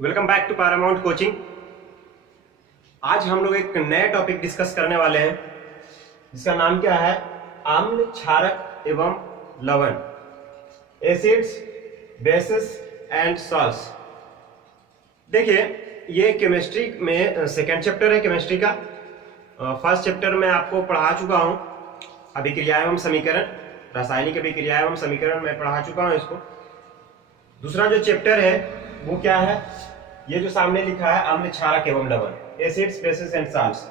Welcome back to Paramount coaching. आज हम लोग एक नया टॉपिक डिस्कस करने वाले हैं जिसका नाम क्या है, अम्ल, क्षारक एवं लवण, एसिड्स, बेसिस एंड सॉल्ट्स। देखिए, ये केमिस्ट्री में सेकेंड चैप्टर है केमिस्ट्री का। फर्स्ट चैप्टर में आपको पढ़ा चुका हूं, अभिक्रिया एवं समीकरण, रासायनिक अभिक्रिया एवं समीकरण में पढ़ा चुका हूं इसको। दूसरा जो चैप्टर है वो क्या है, ये जो सामने लिखा है अम्ल, क्षारक एवं लवण, एसिड्स, बेसिस एंड सॉल्ट्स।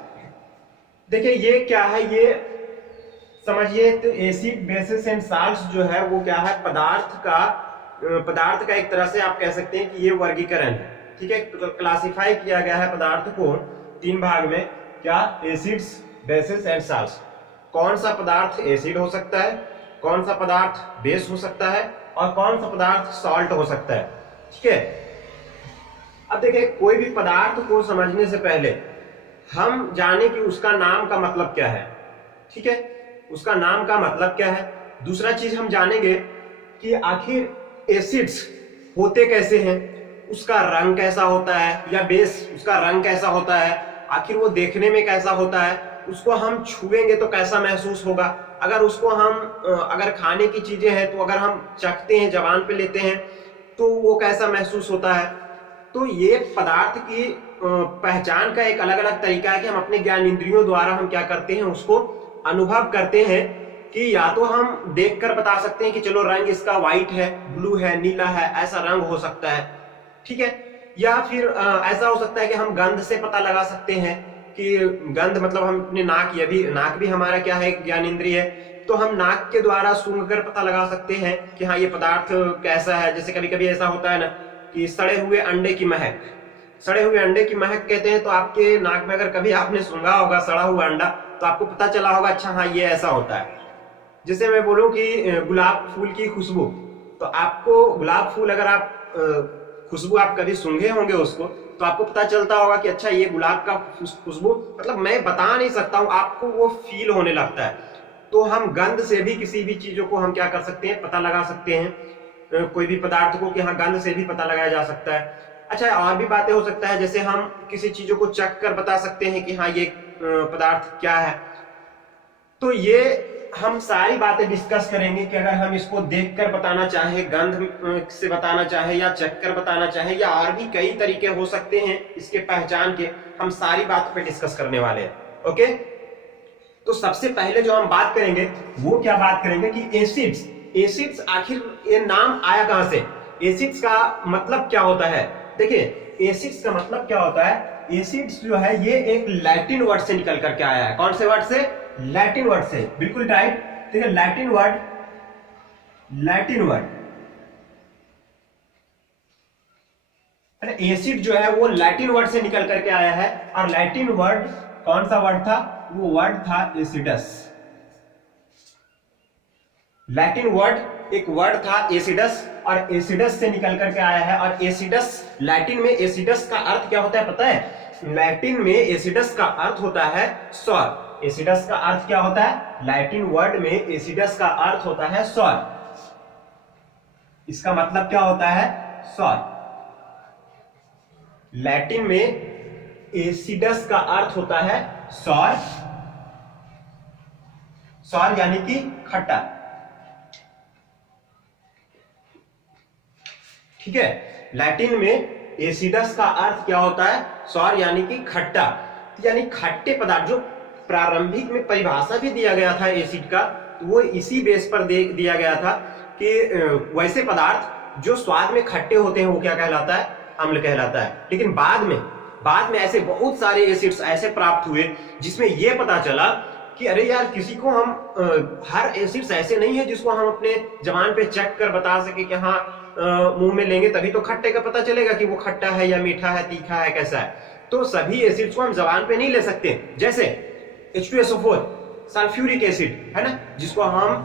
देखिए ये क्या है, ये समझिए तो एसिड, बेसिस एंड सॉल्ट्स जो है वो क्या है, पदार्थ का एक तरह से आप कह सकते हैं कि ये वर्गीकरण है। ठीक है, तो क्लासिफाई किया गया है पदार्थ को तीन भाग में, क्या, एसिड्स, बेसिस एंड सॉल्ट्स। कौन सा पदार्थ एसिड हो सकता है, कौन सा पदार्थ बेस हो सकता है और कौन सा पदार्थ सॉल्ट हो सकता है। ठीक है, अब देखिए कोई भी पदार्थ को समझने से पहले हम जाने कि उसका नाम का मतलब क्या है। ठीक है, उसका नाम का मतलब क्या है। दूसरा चीज हम जानेंगे कि आखिर एसिड्स होते कैसे हैं, उसका रंग कैसा होता है, या बेस उसका रंग कैसा होता है, आखिर वो देखने में कैसा होता है, उसको हम छुएंगे तो कैसा महसूस होगा, अगर उसको हम अगर खाने की चीजें हैं तो अगर हम चखते हैं, जबान पे लेते हैं तो वो कैसा महसूस होता है। तो ये पदार्थ की पहचान का एक अलग अलग तरीका है कि हम अपने ज्ञान इंद्रियों द्वारा हम क्या करते हैं, उसको अनुभव करते हैं। कि या तो हम देखकर बता सकते हैं कि चलो रंग इसका व्हाइट है, ब्लू है, नीला है, ऐसा रंग हो सकता है। ठीक है, या फिर ऐसा हो सकता है कि हम गंध से पता लगा सकते हैं कि गंध मतलब हम अपने नाक भी हमारा क्या है, ज्ञान इंद्रिय है, तो हम नाक के द्वारा सूंघकर पता लगा सकते हैं कि हाँ ये पदार्थ कैसा है। जैसे कभी कभी ऐसा होता है ना कि सड़े हुए अंडे की महक कहते हैं, तो आपके नाक में अगर कभी आपने सूंघा होगा सड़ा हुआ अंडा तो आपको पता चला होगा, अच्छा हाँ ये ऐसा होता है। जैसे मैं बोलूं कि गुलाब फूल की खुशबू, तो आपको गुलाब फूल अगर आप खुशबू आप कभी सूंघे होंगे उसको, तो आपको पता चलता होगा कि अच्छा ये गुलाब का खुशबू, मतलब मैं बता नहीं सकता हूं, आपको वो फील होने लगता है। तो हम गंध से भी किसी भी चीजों को हम क्या कर सकते हैं, पता लगा सकते हैं, कोई भी पदार्थ को कि हाँ गंध से भी पता लगाया जा सकता है। अच्छा, और भी बातें हो सकता है, जैसे हम किसी चीजों को चख कर बता सकते हैं कि हाँ ये पदार्थ क्या है। तो ये हम सारी बातें डिस्कस करेंगे कि अगर हम इसको देखकर बताना चाहे, गंध से बताना चाहे, या चख कर बताना चाहे, या और भी कई तरीके हो सकते हैं इसके पहचान के, हम सारी बात पे डिस्कस करने वाले हैं। ओके, तो सबसे पहले जो हम बात करेंगे वो क्या बात करेंगे कि एसिड्स आखिर ये नाम आया कहां से, एसिड्स का मतलब क्या होता है। देखिए एसिड्स का मतलब क्या होता है, एसिड्स जो है ये एक लैटिन वर्ड से निकल करके आया है। कौन से वर्ड से, लैटिन वर्ड से, बिल्कुल राइट। ठीक है, लैटिन वर्ड एसिड जो है वो लैटिन वर्ड से निकल करके आया है। और लैटिन वर्ड कौन सा वर्ड था, वो वर्ड था एसिडस। लैटिन वर्ड एक वर्ड था एसिडस, और एसिडस से निकल करके आया है। और एसिडस, लैटिन में एसिडस का अर्थ क्या होता है पता है, लैटिन में एसिडस का अर्थ होता है सौर। एसिडस का अर्थ क्या होता है, लैटिन वर्ड में एसिडस का अर्थ होता है सौर। इसका मतलब क्या होता है, सौर। लैटिन में एसिडस का अर्थ होता है सौर, सौर यानी कि खट्टा। ठीक है, लैटिन में एसिडस का अर्थ क्या होता है, सौर यानी कि खट्टा, यानी खट्टे पदार्थ। जो प्रारंभिक में परिभाषा भी दिया गया था एसिड का, तो वो इसी बेस पर दिया गया था कि वैसे पदार्थ जो स्वाद में खट्टे होते हैं वो क्या कहलाता है, अम्ल कहलाता है। लेकिन बाद में ऐसे बहुत सारे एसिड्स ऐसे प्राप्त हुए जिसमें यह पता चला कि अरे यार, किसी को हम हर एसिड्स ऐसे नहीं है जिसको हम अपने जबान पे चेक कर बता सके कि हाँ मुंह में लेंगे तभी तो खट्टे का पता चलेगा कि वो खट्टा है या मीठा है, तीखा है, कैसा है। तो सभी एसिड्स को हम जबान पे नहीं ले सकते। जैसे H2SO4 सल्फ्यूरिक एसिड है ना, जिसको हम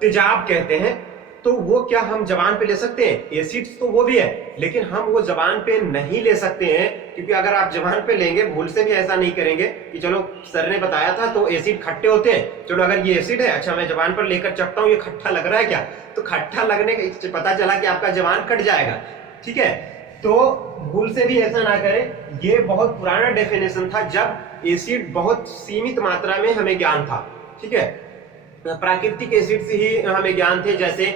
तेजाब कहते हैं, तो वो क्या हम जबान पे ले सकते हैं, एसिड्स तो वो भी है, लेकिन हम वो जबान पे नहीं ले सकते हैं। क्योंकि अगर आप जबान पे लेंगे, भूल से भी ऐसा नहीं करेंगे कि चलो सर ने बताया था तो एसिड खट्टे होते हैं, चलो अगर ये एसिड है, अच्छा मैं जबान पर लेकर चखता हूँ, ये खट्टा लग रहा है क्या, तो खट्टा लगने का पता चला कि आपका जबान कट जाएगा। ठीक है, तो भूल से भी ऐसा ना करें, ये बहुत पुराना डेफिनेशन था जब एसिड बहुत सीमित मात्रा में हमें ज्ञान था। ठीक है, प्राकृतिक एसिड से ही हमें ज्ञान थे, जैसे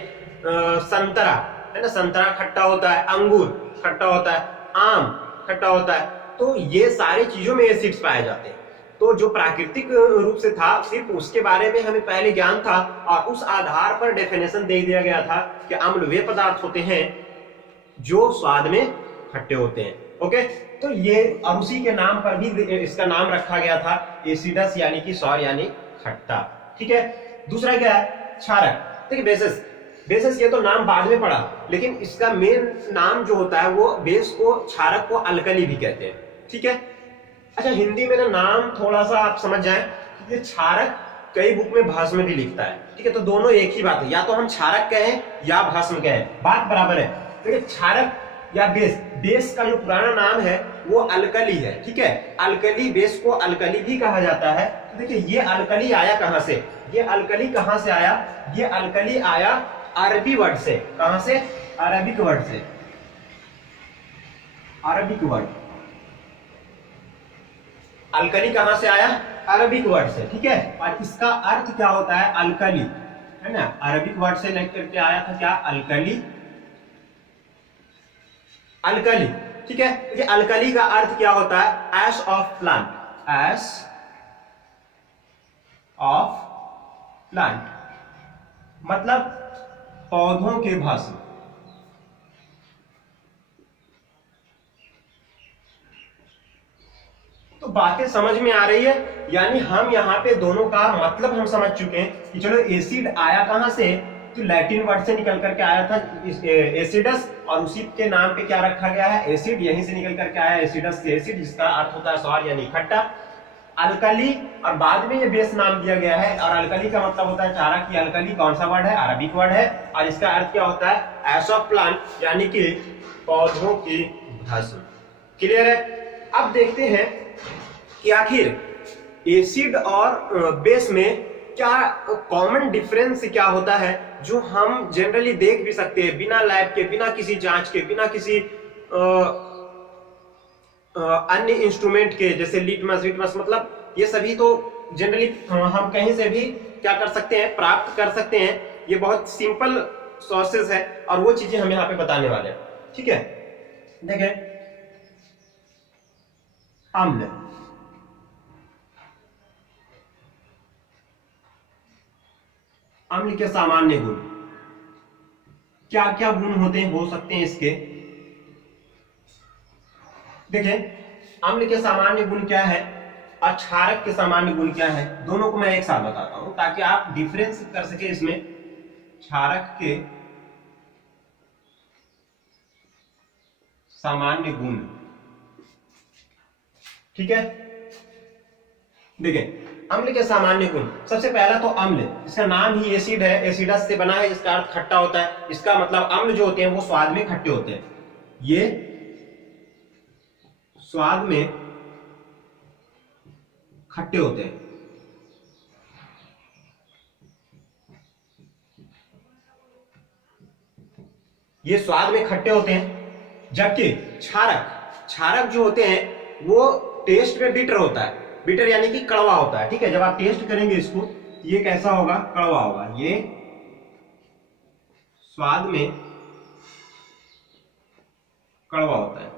संतरा है ना, संतरा खट्टा होता है, अंगूर खट्टा होता है, आम खट्टा होता है, तो ये सारी चीजों में एसिड्स पाए जाते हैं। तो जो प्राकृतिक रूप से था सिर्फ उसके बारे में हमें पहले ज्ञान था, और उस आधार पर डेफिनेशन दे दिया गया था कि अम्ल वे पदार्थ होते हैं जो स्वाद में खट्टे होते हैं। ओके, तो ये और उसी के नाम पर भी इसका नाम रखा गया था एसिडस, यानी कि सॉर यानी खट्टा। ठीक है, दूसरा क्या है, क्षारक। देखिए बेसिस, बेसिस ये तो नाम बाद में पड़ा, लेकिन इसका मेन नाम जो होता है वो बेस को, क्षारक को अल्कली भी कहते हैं। ठीक है, अच्छा हिंदी में ना नाम थोड़ा सा आप समझ जाएं, ये क्षारक कई बुक में भस्म भी लिखता है। ठीक है, तो दोनों एक ही बात है, या तो हम क्षारक कहें या भस्म कहें, बात बराबर है। देखिए क्षारक या बेस, बेस का जो पुराना नाम है वो अल्कली है। ठीक है, अल्कली, बेस को अल्कली भी कहा जाता है। तो देखिए ये अल्कली आया कहां से, ये अल्कली कहां से आया, ये अल्कली आया अरबी वर्ड से। कहां से, अरबिक वर्ड से, अरबिक वर्ड। अल्कली कहां से आया, अरबिक वर्ड से। ठीक है, और इसका अर्थ क्या होता है, अल्कली, है ना, अरबिक वर्ड से लेकर के आया था क्या, अल्कली, अल्कली। ठीक है, ये अल्कली का अर्थ क्या होता है, ash of plant, ash of plant, मतलब पौधों के भस्म। तो बातें समझ में आ रही है, यानी हम यहाँ पे दोनों का मतलब हम समझ चुके हैं कि चलो एसिड आया कहां से, तो लैटिन वर्ड से निकल करके आया था एसिडस, और उसी के नाम पे क्या रखा गया है, एसिड, यहीं से निकल करके आया एसिडस से एसिड, जिसका अर्थ होता है सॉर यानी खट्टा। अल्कली, और बाद में ये बेस नाम दिया गया है, और अल्कली का मतलब होता है क्षारक की। अल्कली कौन सा वर्ड है, अरबिक वर्ड है, और इसका अर्थ क्या होता है, एश ऑफ प्लांट, यानी कि पौधों की भस्म। क्लियर है। अब देखते हैं कि आखिर एसिड और बेस में क्या कॉमन डिफरेंस क्या होता है, जो हम जनरली देख भी सकते हैं बिना लैब के, बिना किसी जांच के, बिना किसी अन्य इंस्ट्रूमेंट के, जैसे लिटमस विटमस, मतलब ये सभी तो जनरली हम कहीं से भी क्या कर सकते हैं, प्राप्त कर सकते हैं। ये बहुत सिंपल सोर्सेस है, और वो चीजें हम यहाँ पे बताने वाले हैं। ठीक है, देखें अम्ल, अम्ल के सामान्य गुण क्या क्या गुण होते हैं, हो सकते हैं इसके। देखिए अम्ल के सामान्य गुण क्या है और क्षारक के सामान्य गुण क्या है, दोनों को मैं एक साथ बताता हूं ताकि आप डिफरेंस कर सके इसमें। क्षारक के सामान्य गुण, ठीक है। देखिए अम्ल के सामान्य गुण, सबसे पहला तो अम्ल, इसका नाम ही एसिड है, एसिडस से बना है, इसका अर्थ खट्टा होता है। इसका मतलब अम्ल जो होते हैं वो स्वाद में खट्टे होते हैं, ये स्वाद में खट्टे होते हैं। ये स्वाद में खट्टे होते हैं, जबकि क्षारक, क्षारक जो होते हैं वो टेस्ट में बिटर होता है, बिटर यानी कि कड़वा होता है। ठीक है, जब आप टेस्ट करेंगे इसको, ये कैसा होगा, कड़वा होगा। ये स्वाद में कड़वा होता है।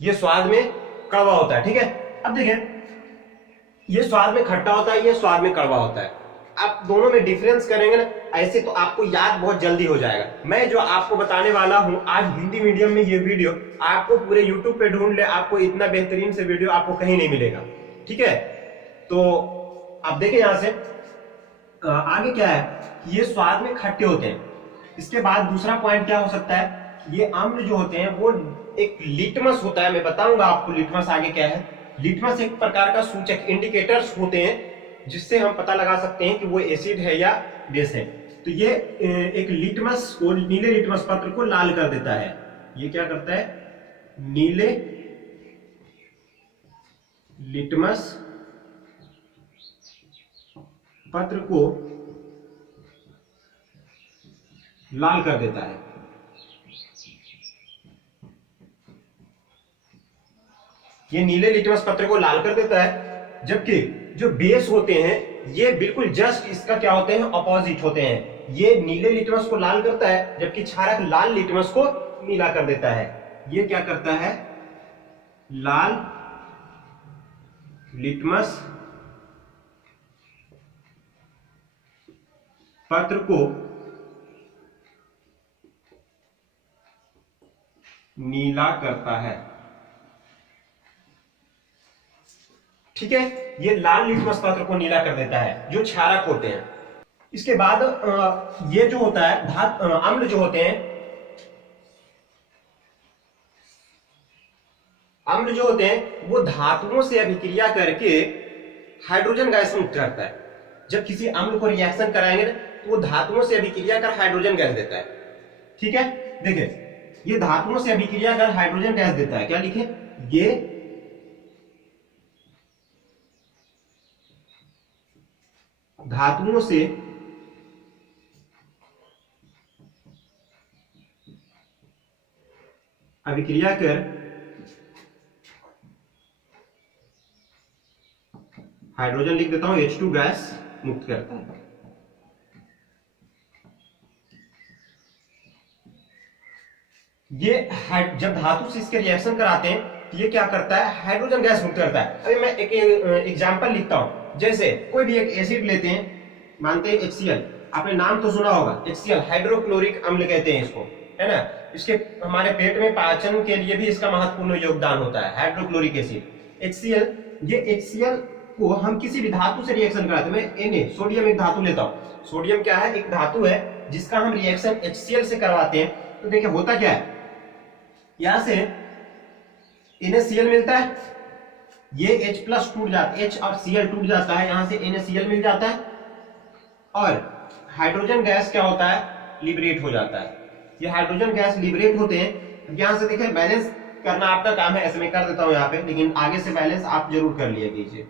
ये स्वाद में कड़वा होता है। ठीक है, अब देखिए ये स्वाद में खट्टा होता है, ये स्वाद में कड़वा होता है। आप दोनों में डिफरेंस करेंगे ना, ऐसे तो आपको याद बहुत जल्दी हो जाएगा। मैं जो आपको बताने वाला हूं आज हिंदी मीडियम में, ये वीडियो आपको पूरे यूट्यूब पे ढूंढ ले, आपको इतना बेहतरीन से वीडियो आपको कहीं नहीं मिलेगा। ठीक है, तो आप देखें यहां से आगे क्या है, ये स्वाद में खट्टे होते हैं। इसके बाद दूसरा पॉइंट क्या हो सकता है, ये अम्ल जो होते हैं वो एक लिटमस होता है, मैं बताऊंगा आपको लिटमस आगे क्या है। लिटमस एक प्रकार का सूचक, इंडिकेटर्स होते हैं जिससे हम पता लगा सकते हैं कि वो एसिड है या बेस है। तो ये एक लिटमस को, नीले लिटमस पत्र को लाल कर देता है। ये क्या करता है, नीले लिटमस पत्र को लाल कर देता है। ये नीले लिटमस पत्र को लाल कर देता है, जबकि जो बेस होते हैं ये बिल्कुल जस्ट इसका क्या होते हैं, अपोजिट होते हैं। ये नीले लिटमस को लाल करता है, जबकि क्षारक लाल लिटमस को नीला कर देता है। ये क्या करता है, लाल लिटमस पत्र को नीला करता है। ठीक है, ये लाल लिटमस पत्र को नीला कर देता है जो क्षारक होते हैं। इसके बाद ये जो होता है अम्ल जो होते हैं, अम्ल जो होते हैं वो धातुओं से अभिक्रिया करके हाइड्रोजन गैस मुक्त करता है। जब किसी अम्ल को रिएक्शन कराएंगे तो वो धातुओं से अभिक्रिया कर हाइड्रोजन गैस देता है। ठीक है, देखिए ये धातुओं से अभिक्रिया कर हाइड्रोजन गैस देता है। क्या लिखे, ये धातुओं से अभिक्रिया कर हाइड्रोजन लिख देता हूं H2 गैस मुक्त करता है। ये जब धातु से इसके रिएक्शन कराते हैं तो ये क्या करता है, हाइड्रोजन गैस मुक्त करता है। अभी मैं एक एग्जांपल लिखता हूं। जैसे कोई भी एक एसिड लेते हैं, मानते हैं HCl, आपने नाम तो सुना होगा HCl, हाइड्रोक्लोरिक अम्ल कहते हैं इसको, है ना। इसके हमारे पेट में पाचन के लिए भी इसका महत्वपूर्ण योगदान होता है, हाइड्रोक्लोरिक एसिड HCl। ये HCl को हम किसी भी धातु से रिएक्शन कराते हैं। मैं Na सोडियम एक धातु लेता हूं। सोडियम क्या है, एक धातु है जिसका हम रिएक्शन HCl से करवाते हैं। तो देखिए होता क्या है, यहां से NaCl मिलता है, ये H प्लस टूट जाता है, H और Cl टूट जाता है, यहां से NaCl मिल जाता है और हाइड्रोजन गैस क्या होता है, लिबरेट हो जाता है। ये हाइड्रोजन गैस लिबरेट होते हैं। यहां से देखिए बैलेंस करना आपका काम है, ऐसे मैं कर देता हूं यहाँ पे, लेकिन आगे से बैलेंस आप जरूर कर लिया कीजिए।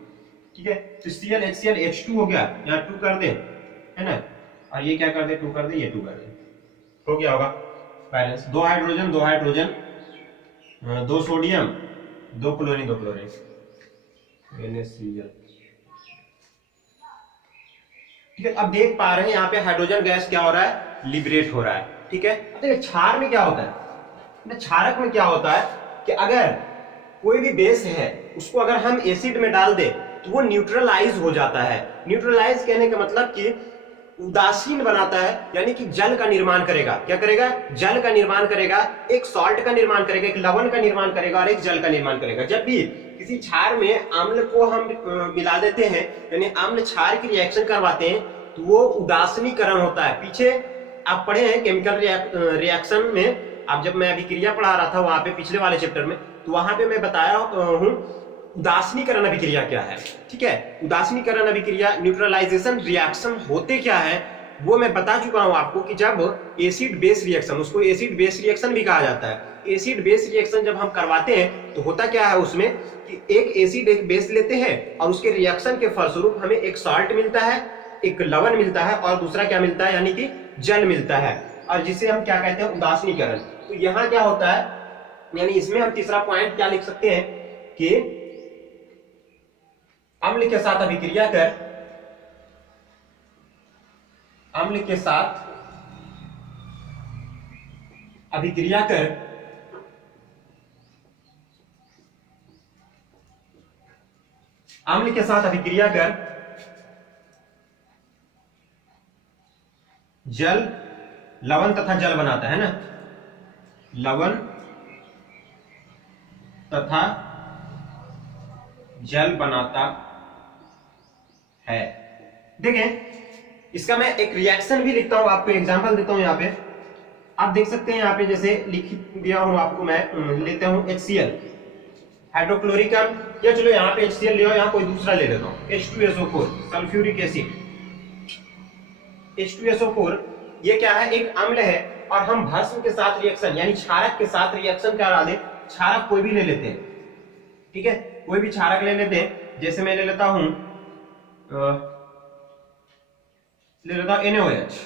ठीक है, तो Cl HCl H2 हो गया, यहाँ 2 कर दे, है ना, और ये क्या कर दे, 2 कर दे, ये 2 कर दे, हो गया होगा balance. 2 hydrogen 2 hydrogen, 2 sodium 2 chlorine 2 chlorine, NaCl। ठीक है, अब देख पा रहे हैं यहाँ पे हाइड्रोजन गैस क्या हो रहा है, लिबरेट हो रहा है। ठीक है, अब देखिए क्षार में क्या होता है, क्षारक में क्या होता है कि अगर कोई भी बेस है उसको अगर हम एसिड में डाल दे तो वो न्यूट्रलाइज हो जाता है। न्यूट्रलाइज कहने का मतलब कि उदासीन बनाता है, यानी कि जल का निर्माण करेगा। क्या करेगा, जल का निर्माण करेगा, एक सॉल्ट का निर्माण करेगा, एक लवण का निर्माण करेगा और एक जल का निर्माण करेगा। जब भी किसी क्षार में अम्ल को हम मिला देते हैं, यानी अम्ल क्षार की रिएक्शन करवाते हैं, तो वो उदासीनीकरण होता है। पीछे आप पढ़े हैं केमिकल रिएक्शन में, आप जब मैं अभिक्रिया पढ़ा रहा था वहां पे पिछले वाले चैप्टर में, तो वहां पे मैं बताया हूं उदासीनीकरण अभिक्रिया क्या है। ठीक है, उदासीनीकरण अभिक्रिया, न्यूट्रलाइजेशन रिएक्शन होते क्या है वो मैं बता चुका हूं आपको कि जब एसिड बेस रिएक्शन, उसको एसिड बेस रिएक्शन भी कहा जाता है। एसिड बेस रिएक्शन जब हम करवाते हैं तो होता क्या है उसमें कि एक एसिड एक बेस लेते हैं और उसके रिएक्शन के फलस्वरूप हमें एक सॉल्ट मिलता है, एक लवण मिलता है और दूसरा क्या मिलता है, यानी कि जल मिलता है, और जिसे हम क्या कहते हैं, उदासीनीकरण। तो यहाँ क्या होता है, यानी इसमें हम तीसरा पॉइंट क्या लिख सकते हैं कि अम्ल के साथ अभिक्रिया कर, अम्ल के साथ अभिक्रिया कर अम्ल के साथ अभिक्रिया कर जल, लवण तथा जल बनाता है ना, लवण तथा जल बनाता है। देखें इसका मैं एक रिएक्शन भी लिखता हूं, आपको एग्जांपल देता हूं। यहाँ पे आप देख सकते हैं, यहाँ पे जैसे लिख दिया हूं आपको, मैं लेता हूं HCl, हाइड्रोक्लोरिक अम्ल, या चलो यहाँ पे HCl ले आओ, यहाँ कोई दूसरा ले लेता हूं, H2SO4 सल्फ्यूरिक एसिड। H2SO4 ये क्या है, एक अम्ल है, और हम भस्म के साथ रिएक्शन यानी क्षारक के साथ रिएक्शन करा दे। क्षारक कोई भी ले लेते हैं, ठीक है, कोई भी क्षारक ले लेते हैं। जैसे मैं ले लेता हूं NaOH,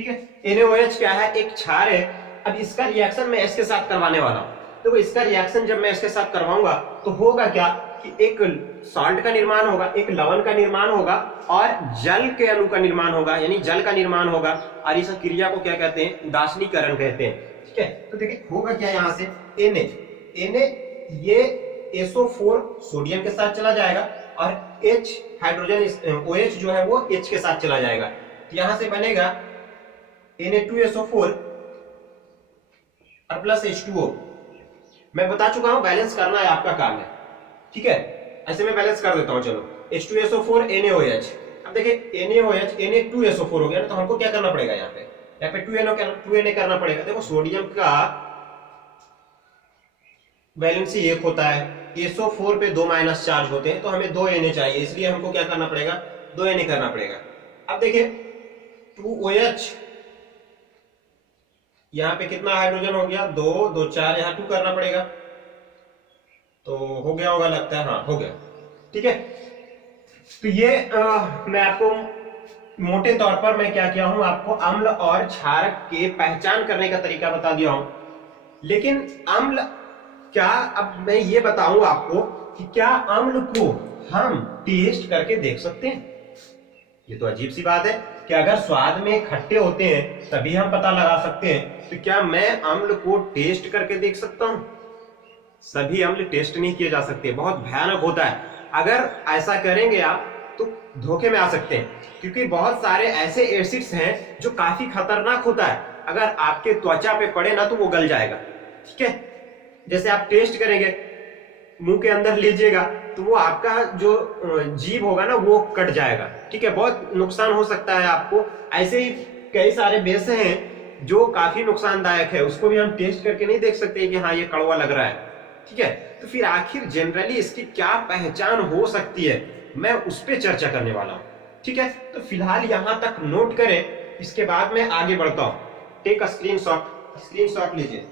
ठीक है। NaOH क्या है, एक क्षार है। अब इसका रिएक्शन मैं इसके साथ करवाने वाला हूं, तो इसका रिएक्शन जब मैं इसके साथ करवाऊंगा तो होगा क्या कि एक सॉल्ट का निर्माण होगा, एक लवण का निर्माण होगा और जल के अणु का निर्माण होगा, यानी जल का निर्माण होगा। और इस क्रिया को क्या कहते हैं, उदासीनीकरण कहते हैं। ठीक है, तो देखिए होगा क्या, यहाँ से Na ये SO4 सोडियम के साथ चला जाएगा और H हाइड्रोजन OH जो है वो H के साथ चला जाएगा। तो यहां से बनेगा Na2SO4 और प्लस H2O। मैं बता चुका हूं बैलेंस करना है आपका काम है। ठीक है, ऐसे मैं बैलेंस कर देता हूं। चलो H2SO4 NaOH। अब देखिए NaOH Na2SO4 हो गया ना, तो हमको क्या करना पड़ेगा, यहाँ पे 2Na करना पड़ेगा। देखो सोडियम का वैलेंसी 1 होता है, SO4 पे 2 माइनस चार्ज होते हैं, तो हमें 2 Na चाहिए, इसलिए हमको क्या करना पड़ेगा, 2 Na करना पड़ेगा। अब देखिए 2OH, यहाँ पे कितना हाइड्रोजन हो गया, 2 2 4, यहाँ 2 करना पड़ेगा, तो हो गया होगा लगता है, हाँ हो गया। ठीक है, तो ये मैं आपको मोटे तौर पर मैं क्या किया हूं, आपको अम्ल और क्षारक के पहचान करने का तरीका बता दिया हूं। लेकिन अम्ल क्या, अब मैं ये बताऊं आपको कि क्या अम्ल को हम टेस्ट करके देख सकते हैं। ये तो अजीब सी बात है कि अगर स्वाद में खट्टे होते हैं तभी हम पता लगा सकते हैं, तो क्या मैं अम्ल को टेस्ट करके देख सकता हूं। सभी अम्ल टेस्ट नहीं किए जा सकते, बहुत भयानक होता है। अगर ऐसा करेंगे आप तो धोखे में आ सकते हैं, क्योंकि बहुत सारे ऐसे एसिड्स हैं जो काफी खतरनाक होता है। अगर आपके त्वचा पे पड़े ना तो वो गल जाएगा। ठीक है, जैसे आप टेस्ट करेंगे, मुंह के अंदर लीजिएगा तो वो आपका जो जीभ होगा ना वो कट जाएगा। ठीक है, बहुत नुकसान हो सकता है आपको। ऐसे ही कई सारे बेस हैं जो काफी नुकसानदायक है, उसको भी हम टेस्ट करके नहीं देख सकते कि हाँ ये कड़वा लग रहा है। ठीक है, तो फिर आखिर जनरली इसकी क्या पहचान हो सकती है, मैं उस पर चर्चा करने वाला हूं। ठीक है, तो फिलहाल यहां तक नोट करें, इसके बाद मैं आगे बढ़ता हूं। टेक अ स्क्रीनशॉट लीजिए।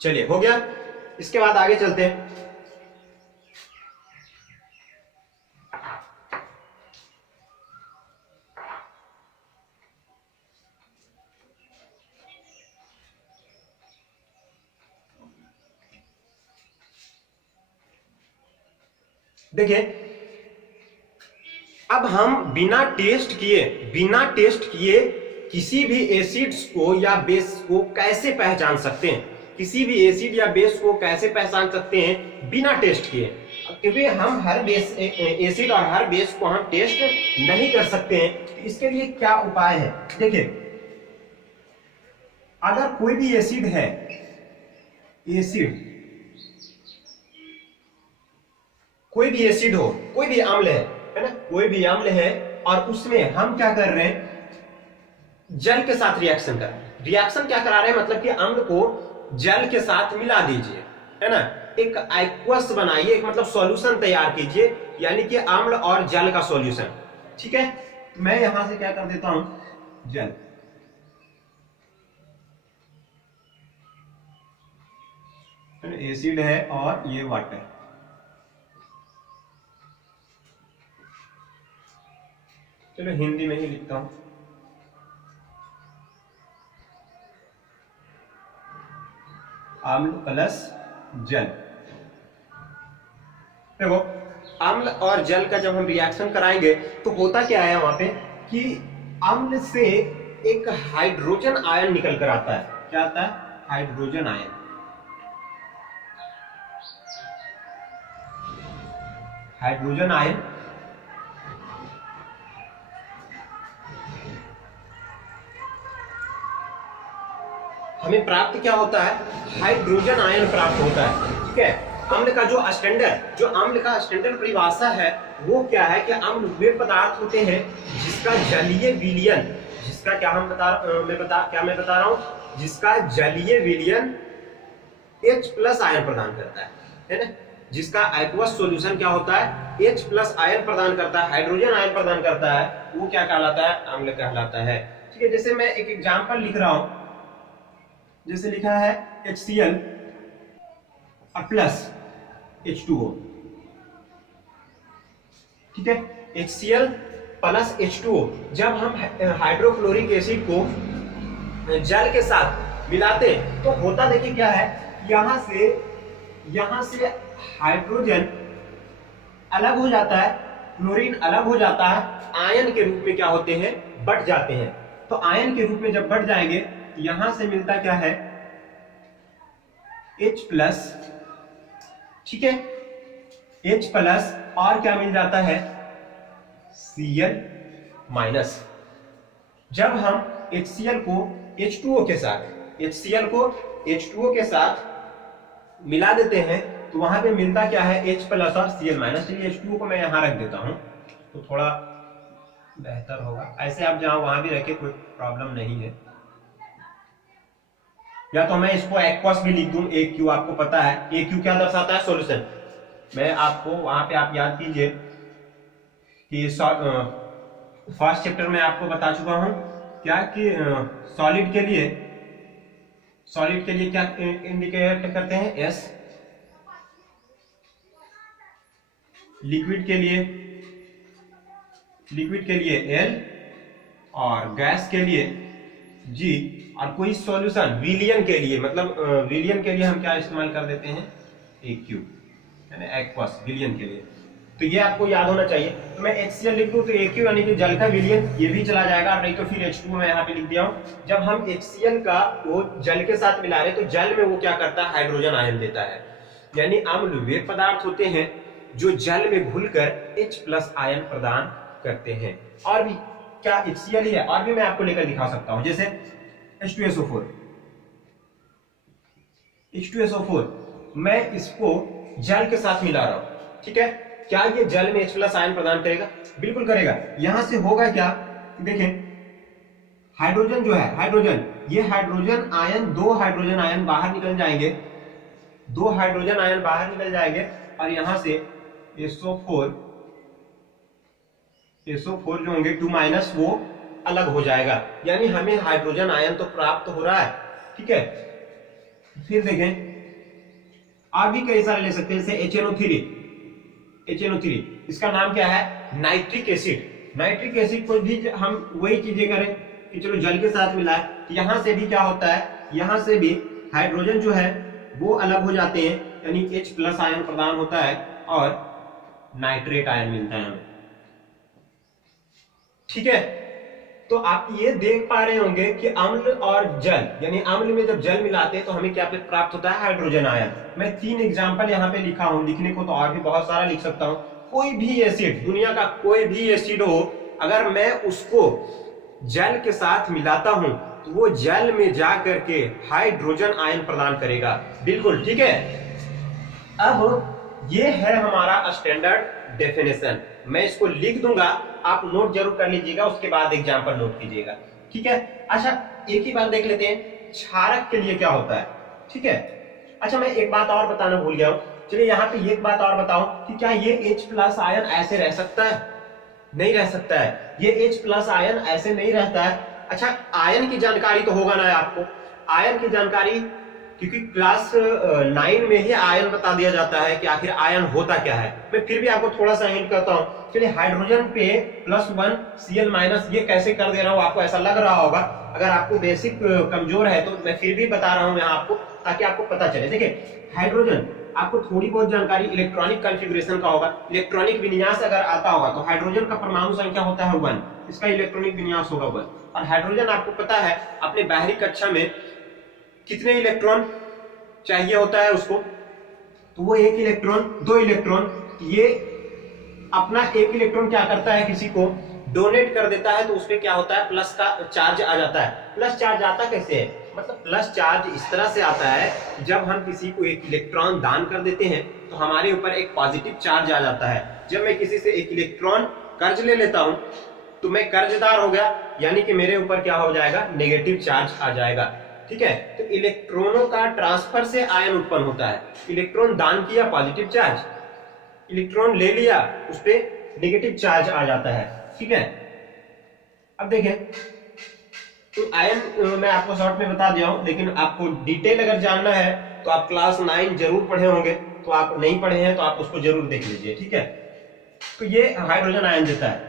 चलिए हो गया, इसके बाद आगे चलते हैं। देखिए अब हम बिना टेस्ट किए किसी भी एसिड्स को या बेस को कैसे पहचान सकते हैं, किसी भी एसिड या बेस को कैसे पहचान सकते हैं बिना टेस्ट किए। क्योंकि हम हर बेस एसिड और हर बेस को हम टेस्ट नहीं कर सकते हैं, तो इसके लिए क्या उपाय है। देखिए अगर कोई भी एसिड है, कोई भी एसिड हो, कोई भी अम्ल है ना, कोई भी अम्ल है और उसमें हम क्या कर रहे हैं, जल के साथ रिएक्शन कर रहे हैं। रिएक्शन क्या करा रहे हैं, मतलब कि अम्ल को जल के साथ मिला दीजिए, है ना, एक एक्वस बनाइए, एक मतलब सॉल्यूशन तैयार कीजिए, यानी कि अम्ल और जल का सॉल्यूशन। ठीक है, तो मैं यहां से क्या कर देता हूं, जल, एसिड है और ये वाटर। चलो हिंदी में ही लिखता हूं, अम्ल प्लस जल। देखो अम्ल और जल का जब हम रिएक्शन कराएंगे तो होता क्या है वहां पे कि अम्ल से एक हाइड्रोजन आयन निकल कर आता है। क्या आता है, हाइड्रोजन आयन। हाइड्रोजन आयन हमें प्राप्त क्या होता है, हाइड्रोजन आयन प्राप्त होता है। ठीक है, अम्ल का जो अम्ल का स्टैंडर्ड परिभाषा है वो क्या है कि अम्ल वे पदार्थ होते हैं जिसका जलीय विलयन, जिसका क्या मैं बता रहा हूं, जिसका जलीय विलयन H प्लस आयन प्रदान करता है ना। जिसका एक्वस सॉल्यूशन क्या होता है, H प्लस आयन प्रदान करता है, हाइड्रोजन आयन प्रदान करता है, वो क्या कहलाता है, अम्ल कहलाता है। ठीक है, जैसे मैं एक एग्जांपल लिख रहा हूं, जैसे लिखा है HCl प्लस H2O। ठीक है। HCl प्लस H2O, जब हम हाइड्रोक्लोरिक एसिड को जल के साथ मिलाते तो होता देखिए क्या है, यहां से हाइड्रोजन अलग हो जाता है, क्लोरीन अलग हो जाता है, आयन के रूप में क्या होते हैं, बट जाते हैं। तो आयन के रूप में जब बढ़ जाएंगे तो यहां से मिलता क्या है, H+, ठीक है, H+ और क्या मिल जाता है, Cl-। जब हम HCl को H2O के साथ मिला देते हैं तो वहां पे मिलता क्या है, H+ और Cl-। चलिए H2O को मैं यहां रख देता हूं तो थोड़ा बेहतर होगा, ऐसे आप जहां वहां भी रखे कोई प्रॉब्लम नहीं है। या तो मैं इसको एक्वस भी लिख दूं, AQ, आपको पता है AQ क्या दर्शाता है, सॉल्यूशन। मैं आपको वहां पे आप याद कीजिए कि फर्स्ट चैप्टर में आपको बता चुका हूं क्या कि सॉलिड के लिए क्या इंडिकेट करते हैं, S, लिक्विड के लिए L और गैस के लिए G, और कोई सॉल्यूशन विलियन के लिए, मतलब विलियन के लिए हम क्या इस्तेमाल कर देते हैं, AQ, यानी एक्वस, विलियन के लिए। तो ये आपको याद होना चाहिए। तो मैं HCl लिख दूं तो AQ यानी कि जल का विलियन, ये भी चला जाएगा, नहीं तो फिर H2 मैं यहाँ पे लिख दिया हूं। जब हम HCl का वो जल के साथ मिला रहे तो जल में वो क्या करता है, हाइड्रोजन आयन देता है। यानी अम्ल वे पदार्थ होते हैं जो जल में घुलकर H+ आयन प्रदान करते हैं। और भी क्या HCl ही है, और भी मैं आपको लेकर दिखा सकता हूं, जैसे H2SO4, मैं इसको जल के साथ मिला रहा हूं, ठीक है। क्या ये जल में H+ आयन प्रदान करेगा, बिल्कुल करेगा। यहां से होगा क्या, देखें हाइड्रोजन जो है, ये हाइड्रोजन आयन, 2 हाइड्रोजन आयन बाहर निकल जाएंगे, और यहां से SO4 जो होंगे 2- वो अलग हो जाएगा, यानी हमें हाइड्रोजन आयन तो प्राप्त हो रहा है, ठीक है। फिर देखें और भी कई सारे ले सकते हैं, जैसे HNO3, इसका नाम क्या है, नाइट्रिक एसिड को भी हम वही चीजें करें कि चलो जल के साथ मिलाए, तो यहां से भी क्या होता है, यहां से भी हाइड्रोजन जो है वो अलग हो जाते हैं, यानी H+ आयन प्रदान होता है और नाइट्रेट आयन मिलता है हमें, ठीक है। तो आप ये देख पा रहे होंगे कि अम्ल और जल, यानी अम्ल में जब जल मिलाते हैं तो हमें क्या प्राप्त होता है, हाइड्रोजन आयन। मैं 3 एग्जांपल यहाँ पे लिखा हूं, लिखने को तो और भी बहुत सारा लिख सकता हूं। कोई भी एसिड, दुनिया का कोई भी एसिड हो, अगर मैं उसको जल के साथ मिलाता हूं तो वो जल में जा करके हाइड्रोजन आयन प्रदान करेगा, बिल्कुल ठीक है। अब ये है हमारा स्टैंडर्ड डेफिनेशन, मैं इसको लिख दूंगा, आप नोट जरूर कर लीजिएगा, उसके बाद एग्जांपल नोट कीजिएगा, ठीक है। अच्छा एक ही बात देख लेते हैं, क्षारक के लिए क्या होता है, ठीक है। अच्छा मैं एक बात और बताना भूल गया हूं, चलिए यहाँ पे एक बात और बताऊं कि क्या ये H+ आयन ऐसे रह सकता है, नहीं रह सकता है, ये H+ आयन ऐसे नहीं रहता है। अच्छा आयन की जानकारी तो होगा ना आपको, आयन की जानकारी, क्योंकि क्लास 9 में ही आयन बता दिया जाता है कि आखिर आयन होता क्या है। मैं फिर भी आपको थोड़ा सा हिंट करता हूं, चलिए हाइड्रोजन पे +1 Cl-, ये कैसे कर दे रहा हूं, आपको ऐसा लग रहा होगा, अगर आपको बेसिक कमजोर है तो मैं फिर भी बता रहा हूं यहाँ आपको, ताकि आपको पता चले। देखिए हाइड्रोजन, आपको थोड़ी बहुत जानकारी इलेक्ट्रॉनिक कॉन्फ़िगरेशन का होगा, इलेक्ट्रॉनिक विन्यास अगर आता होगा तो हाइड्रोजन का परमाणु संख्या होता है 1, इसका इलेक्ट्रॉनिक विन्यास होगा 1। और हाइड्रोजन आपको पता है अपने बाहरी कक्षा में कितने इलेक्ट्रॉन चाहिए होता है उसको, तो वो 1 इलेक्ट्रॉन 2 इलेक्ट्रॉन, ये अपना 1 इलेक्ट्रॉन क्या करता है, किसी को डोनेट कर देता है, तो उसपे क्या होता है, प्लस का चार्ज आ जाता है। प्लस चार्ज आता कैसे है, मतलब प्लस चार्ज इस तरह से आता है, जब हम किसी को 1 इलेक्ट्रॉन दान कर देते हैं तो हमारे ऊपर एक पॉजिटिव चार्ज आ जाता है। जब मैं किसी से 1 इलेक्ट्रॉन कर्ज ले लेता हूं तो मैं कर्जदार हो गया, यानी कि मेरे ऊपर क्या हो जाएगा, नेगेटिव चार्ज आ जाएगा, ठीक है। तो इलेक्ट्रॉनों का ट्रांसफर से आयन उत्पन्न होता है, इलेक्ट्रॉन दान किया पॉजिटिव चार्ज, इलेक्ट्रॉन ले लिया उस पर नेगेटिव चार्ज आ जाता है, ठीक है। अब देखें तो आयन मैं आपको शॉर्ट में बता दिया हूं, लेकिन आपको डिटेल अगर जानना है तो आप क्लास 9 जरूर पढ़े होंगे, तो आप नहीं पढ़े हैं तो आप उसको जरूर देख लीजिए, ठीक है। तो ये हाइड्रोजन आयन देता है।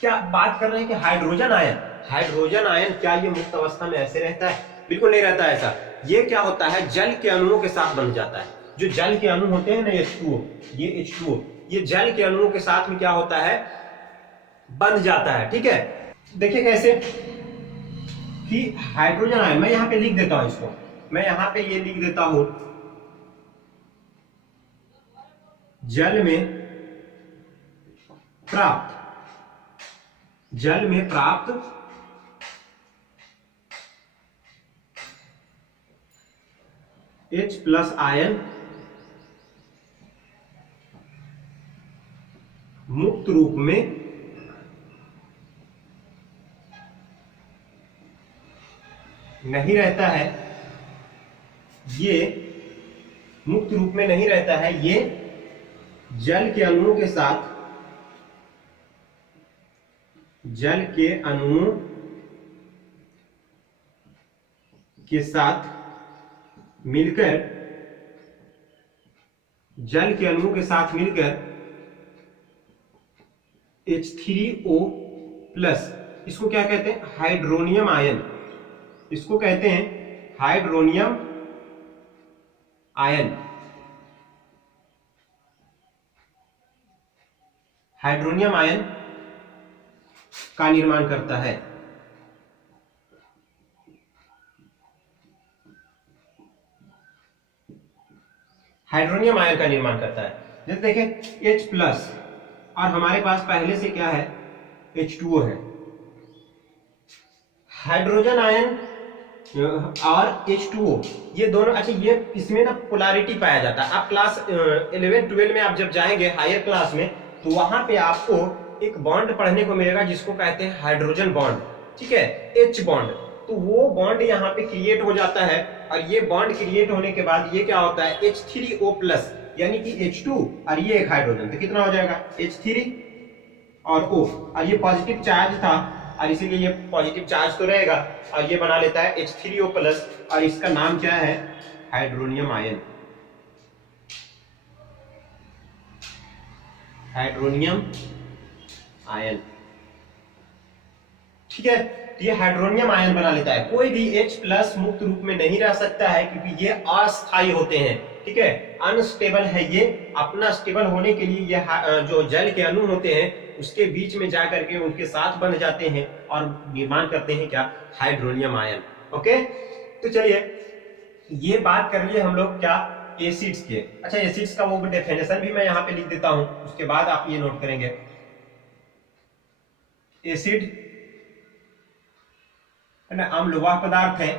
क्या बात कर रहे हैं कि हाइड्रोजन आयन क्या ये मुक्त अवस्था में ऐसे रहता है? बिल्कुल नहीं रहता है ऐसा। ये क्या होता है, जल के अणुओं के साथ बन जाता है। जो जल के अणु होते हैं ना, H2O, ये H2O, ये जल के अणुओं के साथ में क्या होता है, बंध जाता है। ठीक है, देखिए कैसे कि हाइड्रोजन आयन, मैं यहां पे लिख देता हूं इसको, मैं यहां पे ये लिख देता हूं, जल में प्राप्त H+ आयन मुक्त रूप में नहीं रहता है, ये मुक्त रूप में नहीं रहता है, ये जल के अणुओं के साथ मिलकर H3O+, इसको क्या कहते हैं, हाइड्रोनियम आयन, इसको कहते हैं हाइड्रोनियम आयन। हाइड्रोनियम आयन का निर्माण करता है। हाइड्रोनियम आयन का निर्माण करता है। जैसे देखें H+ और हमारे पास पहले से क्या है, H2O है। हाइड्रोजन आयन और H2O, ये दोनों, अच्छा ये इसमें ना पोलैरिटी पाया जाता है। आप क्लास 11-12 में आप जब जाएंगे हायर क्लास में, तो वहां पे आपको एक बॉन्ड पढ़ने को मिलेगा जिसको कहते हैं हाइड्रोजन बॉन्ड। ठीक है, H बॉन्ड, तो वो बॉन्ड यहाँ पे क्रिएट हो जाता है, और ये बॉन्ड क्रिएट होने के बाद ये क्या होता है, H3O+, यानी कि H2 और ये एक हाइड्रोजन, तो कितना हो जाएगा, H3 और O, और ये पॉजिटिव चार्ज था और इसीलिए ये पॉजिटिव चार्ज तो रहेगा, और ये बना लेता है H3O+, और इसका नाम क्या है, हाइड्रोनियम आयन। हाइड्रोनियम आयन, ठीक है, तो ये हाइड्रोनियम आयन बना लेता है। कोई भी H+ मुक्त रूप में नहीं रह सकता है, क्योंकि ये अस्थायी होते हैं। ठीक है, अनस्टेबल है, ये अपना स्टेबल होने के लिए ये जो जल के अणु होते हैं उसके बीच में जाकर के उनके साथ बन जाते हैं और निर्माण करते हैं क्या, हाइड्रोनियम आयन। ओके, तो चलिए ये बात कर लिए हम लोग क्या, एसिड्स के। अच्छा, एसिड्स का वो डेफिनेशन भी मैं यहां पे लिख देता हूं, उसके बाद आप ये नोट करेंगे। एसिड है ना, अम्ल वह पदार्थ है,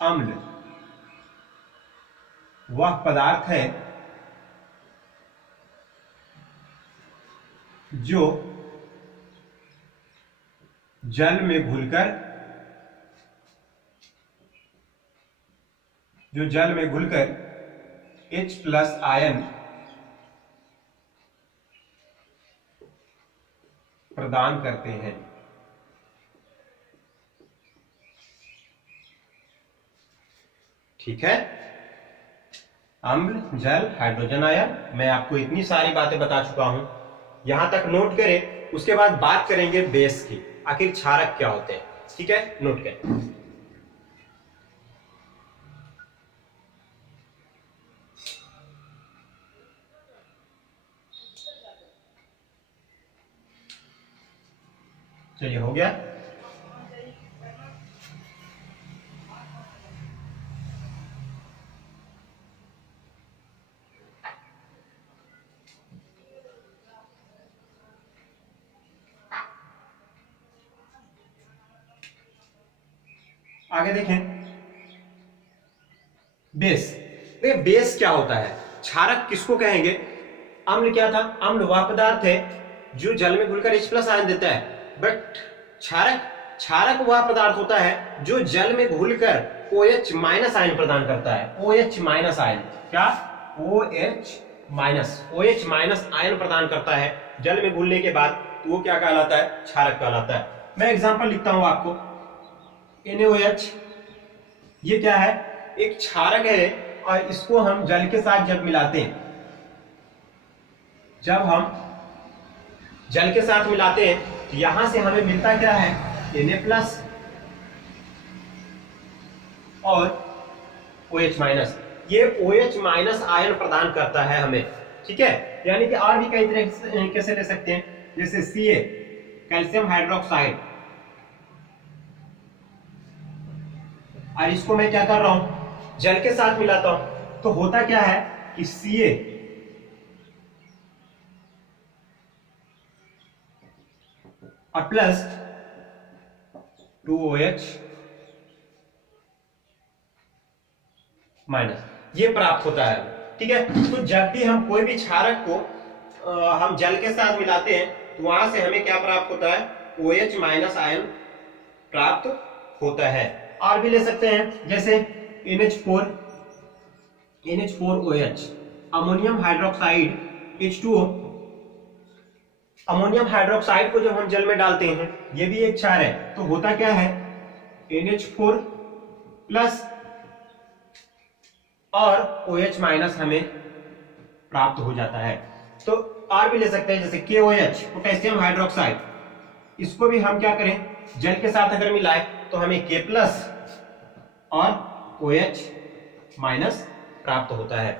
अम्ल वह पदार्थ है जो जल में घुलकर H+ आयन प्रदान करते हैं। ठीक है, अम्ल, जल, हाइड्रोजन आयन, मैं आपको इतनी सारी बातें बता चुका हूं, यहां तक नोट करें। उसके बाद बात करेंगे बेस की, आखिर क्षारक क्या होते हैं। ठीक है, नोट करें। चलिए, हो गया। आगे देखें, बेस। देखिए बेस क्या होता है, क्षारक किसको कहेंगे। अम्ल क्या था, अम्ल वह पदार्थ है जो जल में घुलकर H+ आयन देता है, बट क्षारक वह पदार्थ होता है जो जल में घुलकर OH- आयन प्रदान करता है। OH- आयन, क्या, OH- आयन प्रदान करता है जल में घुलने के बाद, तो वो क्या कहलाता है, क्षारक कहलाता है। मैं एग्जांपल लिखता हूं आपको, NaOH, ये क्या है, एक क्षारक है, और इसको हम जल के साथ जब मिलाते हैं, जब हम जल के साथ मिलाते हैं तो यहां से हमें मिलता क्या है, Na+ और OH-। ये OH- आयन प्रदान करता है हमें, ठीक है। यानी कि और भी कई तरीके से ले सकते हैं, जैसे Ca कैल्शियम हाइड्रोक्साइड, और इसको मैं क्या कर रहा हूं, जल के साथ मिलाता हूं तो होता क्या है कि Ca और प्लस 2OH- ये प्राप्त होता है, ठीक है। तो जब भी हम कोई भी क्षारक को हम जल के साथ मिलाते हैं तो वहां से हमें क्या प्राप्त होता है, OH- आयन प्राप्त होता है। और भी ले सकते हैं, जैसे NH4OH, ammonium hydroxide H2O। Ammonium hydroxide को जब हम जल में डालते हैं, ये भी एक क्षार है, तो होता क्या है, NH4 प्लस और OH- हमें प्राप्त हो जाता है। तो और भी ले सकते हैं, जैसे KOH, पोटेशियम हाइड्रोक्साइड, इसको भी हम क्या करें, जल के साथ अगर मिलाएं तो हमें K+ और OH- प्राप्त होता है।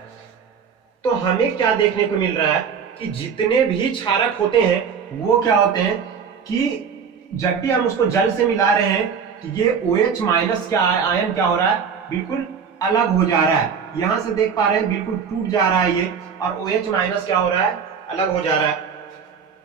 तो हमें क्या देखने को मिल रहा है कि जितने भी क्षारक होते हैं वो क्या होते हैं कि जब भी हम उसको जल से मिला रहे हैं तो ये OH- क्या आयन क्या हो रहा है, बिल्कुल अलग हो जा रहा है। यहां से देख पा रहे हैं बिल्कुल टूट जा रहा है ये, और OH- क्या हो रहा है, अलग हो जा रहा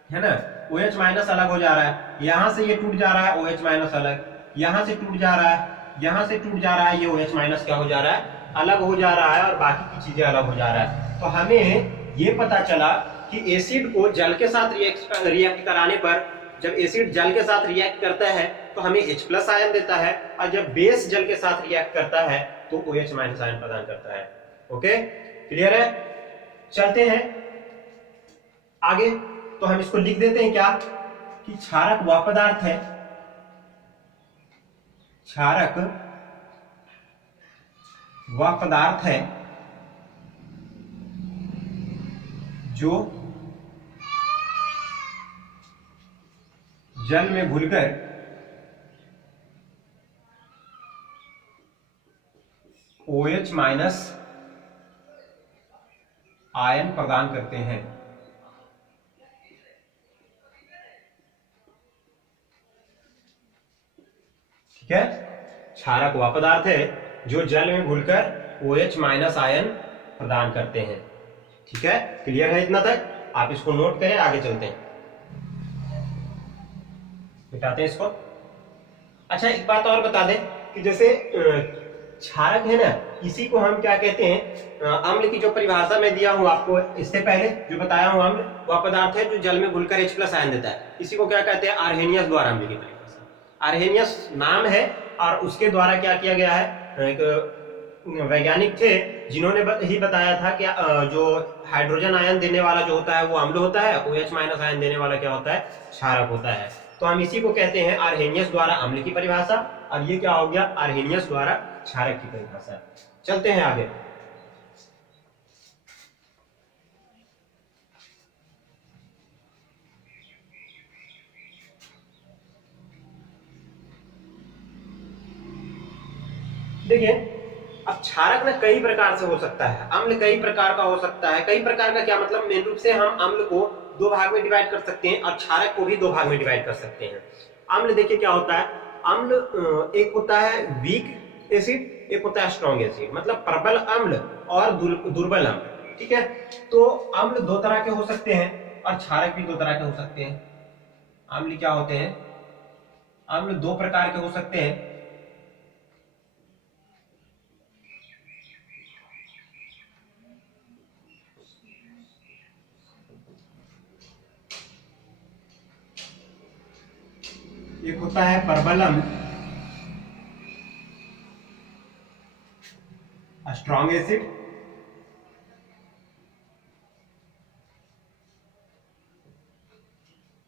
है ना। OH- अलग हो जा रहा है, यहां से ये टूट जा रहा है, OH- अलग, यहां से टूट जा रहा है, यहां से टूट जा रहा है, ये OH- क्या हो जा रहा है, अलग हो जा रहा है, और बाकी की चीजें अलग हो जा रहा है। तो हमें ये पता चला कि एसिड को जल के साथ रिएक्ट कराने पर, जब एसिड जल के साथ रिएक्ट करता है तो हमें H+ आयन देता है, और जब बेस जल के साथ रिएक्ट करता है तो OH- आयन प्रदान करता है। ओके, क्लियर है। चलते हैं आगे। तो हम इसको लिख देते हैं क्या, कि क्षारक वह पदार्थ है, क्षारक वह पदार्थ है जो जल में घुलकर OH- आयन प्रदान करते हैं। ठीक है, क्षारक वह पदार्थ है जो जल में घुलकर OH- आयन प्रदान करते हैं। ठीक है, क्लियर है इतना तक, आप इसको नोट करें, आगे चलते हैं, मिटाते हैं इसको। अच्छा, एक बात और बता दें कि जैसे क्षारक है ना, इसी को हम क्या कहते हैं, अम्ल की जो परिभाषा मैं दिया हूं आपको इससे पहले, जो बताया हूं, अम्ल वह पदार्थ है जो जल में घुलकर H+ आयन देता है। इसी को क्या कहते हैं, आर्हेनियस द्वारा अम्ल की परिभाषा। आर्हेनियस नाम है, और उसके द्वारा क्या किया गया है, एक वैज्ञानिक थे जिन्होंने ही बताया था कि जो हाइड्रोजन आयन देने वाला जो होता है वो अम्ल होता है, OH- आयन देने वाला क्या होता है, क्षारक होता है। तो हम इसी को कहते हैं आर्हेनियस द्वारा अम्ल की परिभाषा, और ये क्या हो गया, आर्हेनियस द्वारा क्षारक की परिभाषा। चलते हैं आगे। देखिए, अब क्षारक ना कई प्रकार से हो सकता है, अम्ल कई प्रकार का हो सकता है। कई प्रकार का क्या मतलब, मेन रूप से हम अम्ल को दो भाग में डिवाइड कर सकते हैं, और क्षारक को भी दो भाग में डिवाइड कर सकते हैं। अम्ल देखिए क्या होता है, अम्ल एक होता है वीक एसिड, एक होता है स्ट्रॉन्ग एसिड, मतलब प्रबल अम्ल और दुर्बल अम्ल। ठीक है, तो अम्ल दो तरह के हो सकते हैं, और क्षारक भी दो तरह के हो सकते हैं। अम्ल क्या होते हैं, अम्ल दो प्रकार के हो सकते हैं। एक होता है प्रबल अम्ल, स्ट्रॉन्ग एसिड,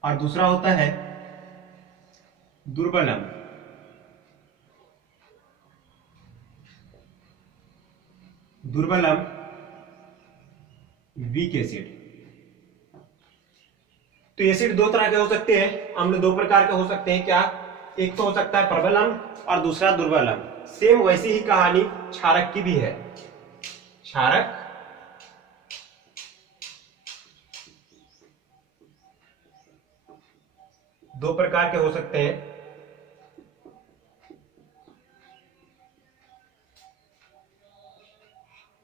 और दूसरा होता है दुर्बल अम्ल। दुर्बल अम्ल, वीक एसिड। तो एसिड दो तरह के हो सकते हैं, अम्ल दो प्रकार के हो सकते हैं। क्या? एक तो हो सकता है प्रबल अम्ल और दूसरा दुर्बल अम्ल। सेम वैसी ही कहानी क्षारक की भी है। क्षारक दो प्रकार के हो सकते हैं।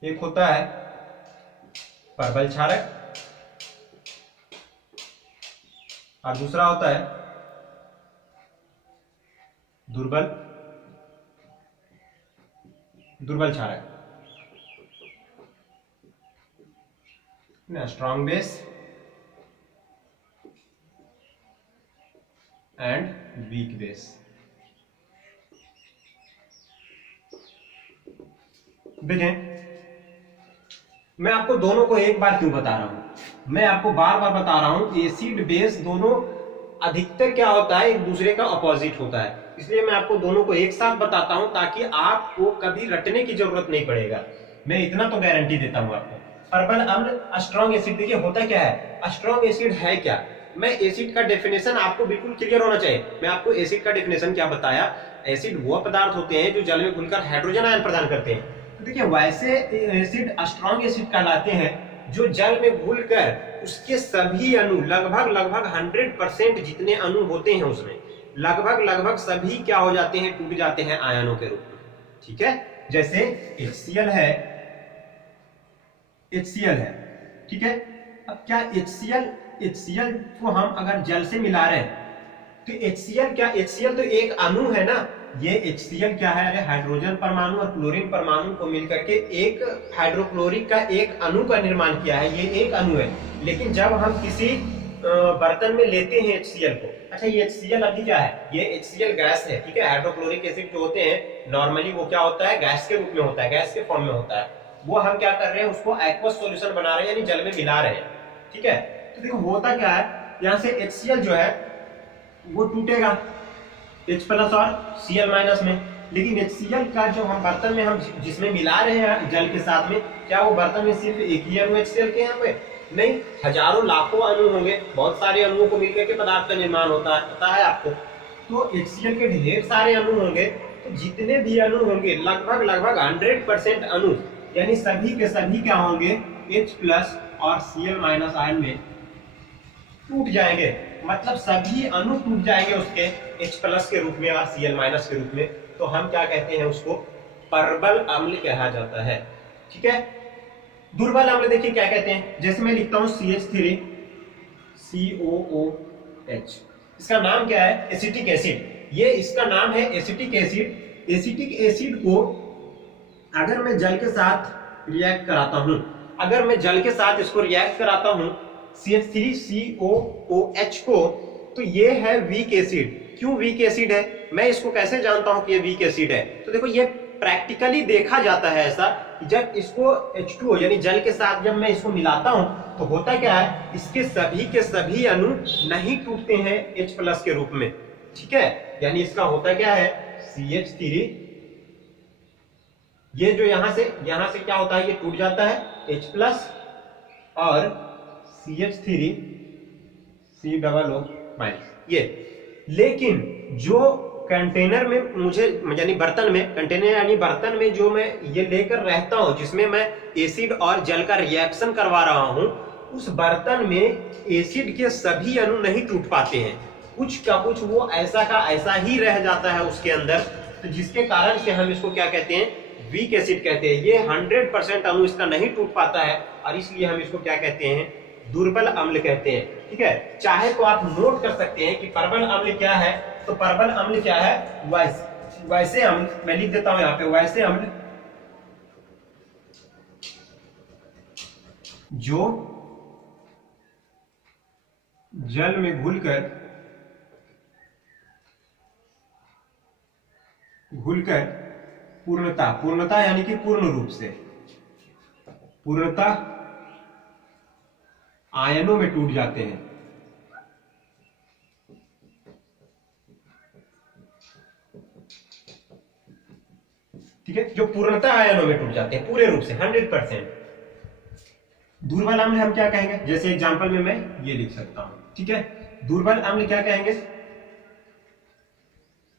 एक होता है प्रबल क्षारक और दूसरा होता है दुर्बल क्षारक। Strong base and weak base. देखें, मैं आपको दोनों को एक बार क्यों बता रहा हूं, मैं आपको बार बार बता रहा हूं एसिड बेस दोनों अधिकतर क्या होता है, एक दूसरे का अपोजिट होता है। इसलिए मैं आपको दोनों को एक साथ बताता हूं ताकि आपको कभी रटने की जरूरत नहीं पड़ेगा। मैं इतना तो गारंटी देता हूं आपको। प्रबल अम्ल स्ट्रॉन्ग एसिड, देखिए होता क्या है, स्ट्रॉन्ग एसिड है क्या। मैं एसिड का डेफिनेशन आपको बिल्कुल क्लियर होना चाहिए। मैं आपको एसिड का डेफिनेशन क्या बताया, एसिड वो पदार्थ होते हैं जो जल में घुलकर हाइड्रोजन आयन प्रदान करते हैं। तो देखिए वैसे एसिड स्ट्रॉन्ग एसिड कहलाते हैं जो जल में घुलकर उसके सभी अणु लगभग 100% जितने अणु होते हैं उसमें लगभग सभी क्या हो जाते हैं, टूट जाते हैं आयनों के रूप में। ठीक है, जैसे HCl है, ठीक है। अब क्या HCl को हम अगर जल से मिला रहे हैं तो HCl तो एक अणु है ना। ये HCl क्या है, अरे हाइड्रोजन परमाणु और क्लोरीन परमाणु को मिलकर के एक हाइड्रोक्लोरिक का एक अणु का निर्माण किया है। ये एक अणु है, लेकिन जब हम किसी बर्तन में लेते हैं HCl को, अच्छा ये HCl अभी क्या है, ये HCl गैस है। ठीक है, हाइड्रोक्लोरिक एसिड जो होते हैं नॉर्मली वो क्या होता है, गैस के रूप में होता है, गैस के फॉर्म में होता है। वो हम क्या कर रहे हैं, उसको एक्वस सॉल्यूशन बना रहे हैं, यानी जल में मिला रहे हैं। ठीक है, तो देखो होता क्या है, यहाँ से HCl जो है वो टूटेगा H+ और Cl- में, लेकिन HCl का जो हम बर्तन में हम जिसमें मिला रहे हैं जल के साथ में, क्या वो बर्तन में सिर्फ एक ही अणु HCl के यहाँ पे नहीं, हजारों लाखों अणु होंगे, बहुत सारे अणुओं को मिलकर के पदार्थ का निर्माण होता है, पता है आपको। तो HCl के ढेर सारे अणु होंगे, तो जितने भी अणु होंगे लगभग 100% अणु यानी सभी के सभी क्या होंगे, H+ और Cl- आयन में टूट जाएंगे। मतलब सभी अणु टूट जाएंगे उसके H+ के रूप में और Cl- के रूप में। तो हम क्या कहते हैं, उसको प्रबल अम्ल कहा जाता है। ठीक है, दुर्बल अम्ल देखिए क्या कहते हैं, जैसे मैं लिखता हूं CH3 COOH, इसका नाम क्या है, एसिटिक एसिड। ये इसका नाम है एसिटिक एसिड। एसिटिक एसिड को अगर मैं जल के साथ रिएक्ट कराता हूं, अगर मैं जल के साथ इसको रिएक्ट कराता हूं CH3COOH को, तो ये है वीक एसिड। क्यों वीक एसिड है, मैं इसको कैसे जानता हूं कि ये वीक एसिड है, तो देखो ये प्रैक्टिकली देखा जाता है ऐसा कि जब इसको H2O यानी जल के साथ जब मैं इसको मिलाता हूं तो होता क्या है, इसके सभी के सभी अणु नहीं टूटते हैं H+ के रूप में। ठीक है, यानी इसका होता क्या है, CH3, ये जो यहां से क्या होता है, ये टूट जाता है H+ और CH3 COO-, ये। लेकिन जो कंटेनर में मुझे यानी बर्तन में, कंटेनर यानी बर्तन में जो मैं ये लेकर रहता हूं जिसमें मैं एसिड और जल का रिएक्शन करवा रहा हूं, उस बर्तन में एसिड के सभी अणु नहीं टूट पाते हैं, कुछ का कुछ वो ऐसा का ऐसा ही रह जाता है उसके अंदर। तो जिसके कारण से हम इसको क्या कहते हैं, वीक एसिड कहते हैं। ये 100% अणु इसका नहीं टूट पाता है और इसलिए हम इसको क्या कहते हैं, दुर्बल अम्ल कहते हैं। ठीक है, चाहे तो आप नोट कर सकते हैं कि प्रबल अम्ल क्या है। तो प्रबल अम्ल क्या है, वैसे अम्ल, मैं लिख देता हूं यहां पे, वैसे अम्ल जो जल में घुलकर पूर्णता यानी कि पूर्ण रूप से, पूर्णता आयनों में टूट जाते हैं। ठीक है, जो पूर्णता आयनों में टूट जाते हैं पूरे रूप से 100%। दुर्बल अम्ल हम क्या कहेंगे, जैसे एग्जांपल में मैं ये लिख सकता हूं, ठीक है। दुर्बल अम्ल क्या कहेंगे?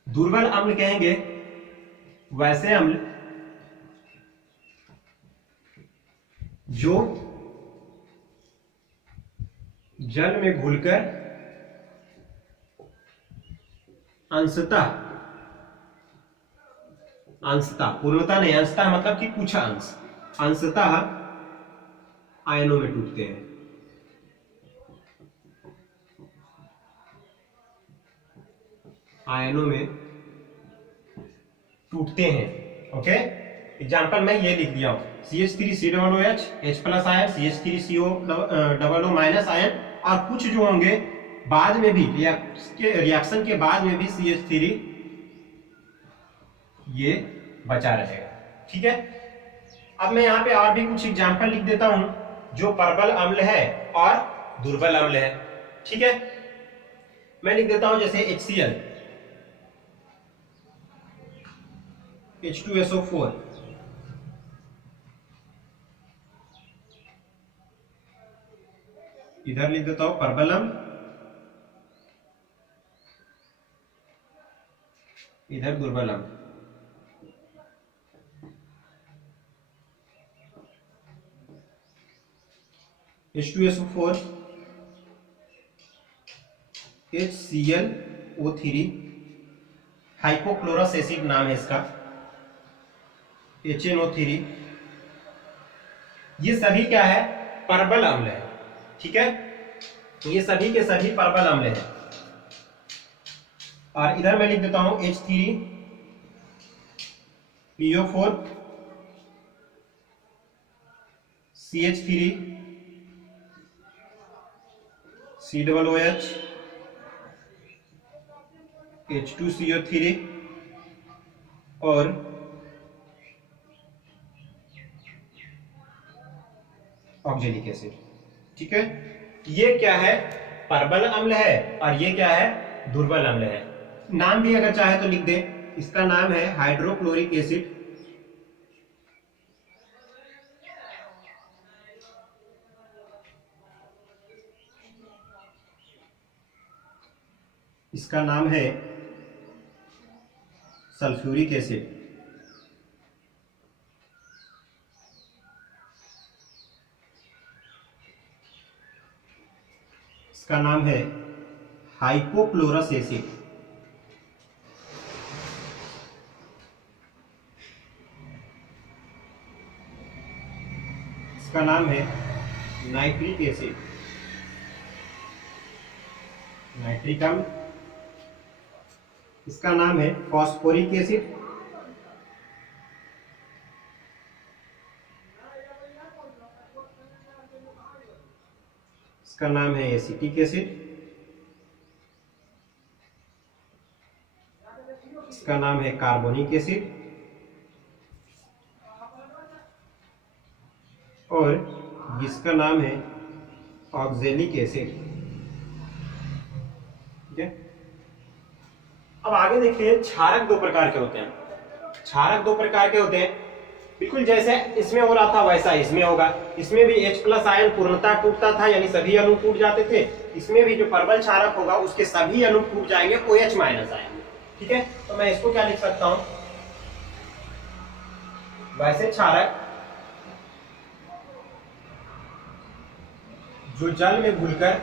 दुर्बल अम्ल कहेंगे वैसे अम्ल जो जल में घुलकर अंशतः पूर्णतः नहीं, अंशतः मतलब कि कुछ अंश, अंशतः आयनों में टूटते हैं। आयनों में टूटते हैं। ओके, एग्जाम्पल मैं ये लिख दिया हूं, CH3COOH H+ ion, CH3CO minus ion, और कुछ जो होंगे बाद में भी रिएक्शन के बाद में भी CH3 ये बचा रहेगा। ठीक है, अब मैं यहाँ पे और भी कुछ एग्जाम्पल लिख देता हूं जो प्रबल अम्ल है और दुर्बल अम्ल है। ठीक है, मैं लिख देता हूं जैसे HCl, H2SO4, इधर लिख देता हूं प्रबल अम्ल, इधर दुर्बल अम्ल। H2SO4, HClO3, हाइपोक्लोरस एसिड नाम है इसका, HNO3, ये सभी क्या है? प्रबल अम्ल है। ठीक है, ये सभी के सभी प्रबल अम्ल है। और इधर मैं लिख देता हूं H3PO4, CH3, COOH, H2CO3 और ऑक्जेलिक एसिड। ठीक है, ये क्या है? प्रबल अम्ल है, और ये क्या है? दुर्बल अम्ल है। नाम भी अगर चाहे तो लिख दे, इसका नाम है हाइड्रोक्लोरिक एसिड, इसका नाम है सल्फ्यूरिक एसिड, इसका नाम है हाइपोक्लोरस एसिड, इसका नाम है नाइट्रिक एसिड, नाइट्रिक अम्ल, इसका नाम है फॉस्फोरिक एसिड, इसका नाम है एसिटिक एसिड, इसका नाम है कार्बोनिक एसिड, और जिसका नाम है ऑक्जेलिक एसिड। ठीक है, अब आगे देखिए, क्षारक दो प्रकार के होते हैं। क्षारक दो प्रकार के होते हैं, बिल्कुल जैसे इसमें हो रहा था वैसा इसमें होगा। इसमें भी H+ आयन पूर्णतः टूटता था, यानी सभी अणु टूट जाते थे। इसमें भी जो प्रबल क्षारक होगा उसके सभी अणु टूट जाएंगे OH- आयन। ठीक है, तो मैं इसको क्या लिख सकता हूं? वैसे क्षारक जो जल में घुलकर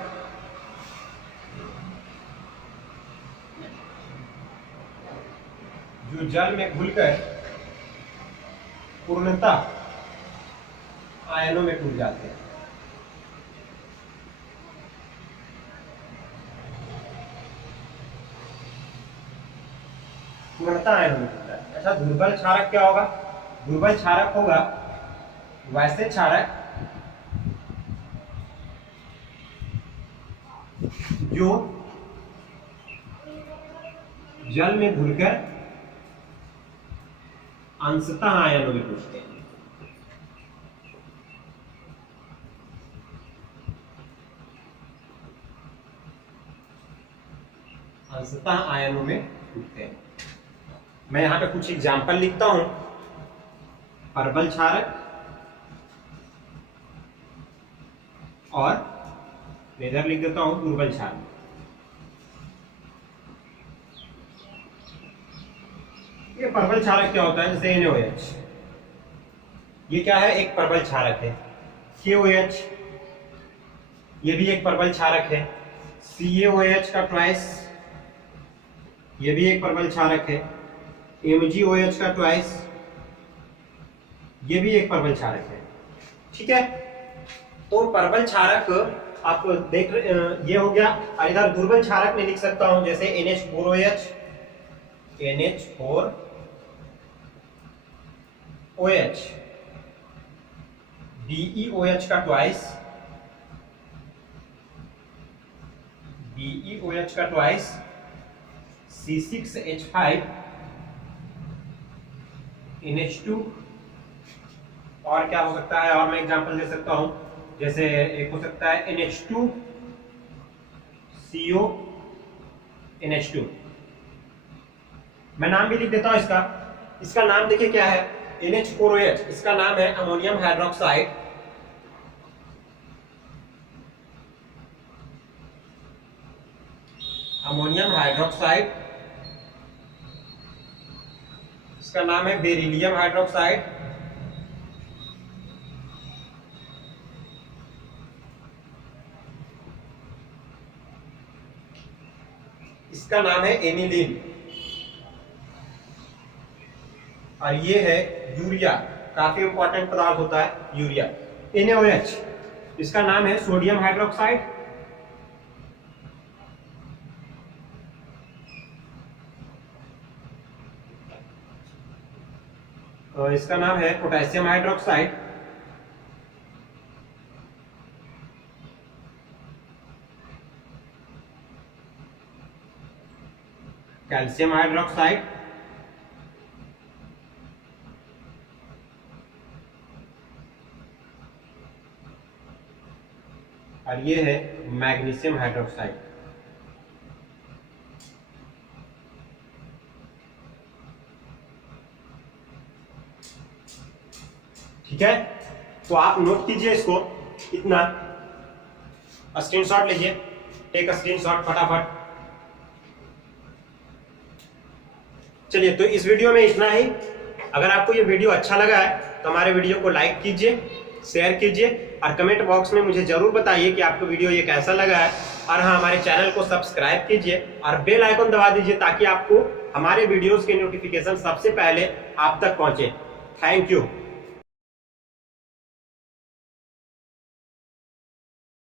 पूर्णतः आयनों में टूट जाते हैं। पूर्णतः आयनों में टूट जाते हैं। अच्छा, दुर्बल क्षारक क्या होगा? दुर्बल क्षारक होगा वैसे क्षारक जो जल में घुलकर अंशतः आयनों में टूटते हैं। अंशतः आयनों में टूटते हैं। मैं यहां पे कुछ एग्जाम्पल लिखता हूं। प्रबल क्षारक और मैं इधर लिख देता हूं दुर्बल क्षारक। ये प्रबल क्षारक क्या होता है, जैसे NaOH, ये क्या है, एक प्रबल क्षारक है। KOH, ये भी एक प्रबल क्षारक है। CaOH का ट्वाइस, ये भी एक प्रबल क्षारक है। MgOH का ट्वाइस, ये भी एक प्रबल क्षारक है। ठीक है, तो प्रबल क्षारक आप देख रहे, ये हो गया। और इधर दुर्बल क्षारक में लिख सकता हूं, जैसे NH4OH, NH4OH, BeOH का ट्वाइस, BeOH का ट्वाइस, C6H5, NH2, और क्या हो सकता है, और मैं एग्जांपल दे सकता हूं, जैसे एक हो सकता है NH2CO NH2। मैं नाम भी लिख देता हूं इसका। इसका नाम देखिए क्या है, NH4OH, इसका नाम है अमोनियम हाइड्रोक्साइड। अमोनियम हाइड्रोक्साइड, इसका नाम है बेरिलियम हाइड्रोक्साइड। इसका नाम है एनिलीन। और ये है यूरिया, काफी इंपॉर्टेंट पदार्थ होता है यूरिया। NaOH, इसका नाम है सोडियम हाइड्रोक्साइड। और इसका नाम है पोटेशियम हाइड्रोक्साइड। कैल्शियम हाइड्रोक्साइड, और ये है मैग्नीशियम हाइड्रोक्साइड। ठीक है, तो आप नोट कीजिए इसको, इतना स्क्रीनशॉट लीजिए, टेक स्क्रीनशॉट फटाफट। चलिए, तो इस वीडियो में इतना ही। अगर आपको ये वीडियो अच्छा लगा है तो हमारे वीडियो को लाइक कीजिए, शेयर कीजिए, और कमेंट बॉक्स में मुझे जरूर बताइए कि आपको वीडियो ये कैसा लगा है। और हाँ, हमारे चैनल को सब्सक्राइब कीजिए और बेल आइकन दबा दीजिए, ताकि आपको हमारे वीडियोस के नोटिफिकेशन सबसे पहले आप तक पहुंचे। Thank you.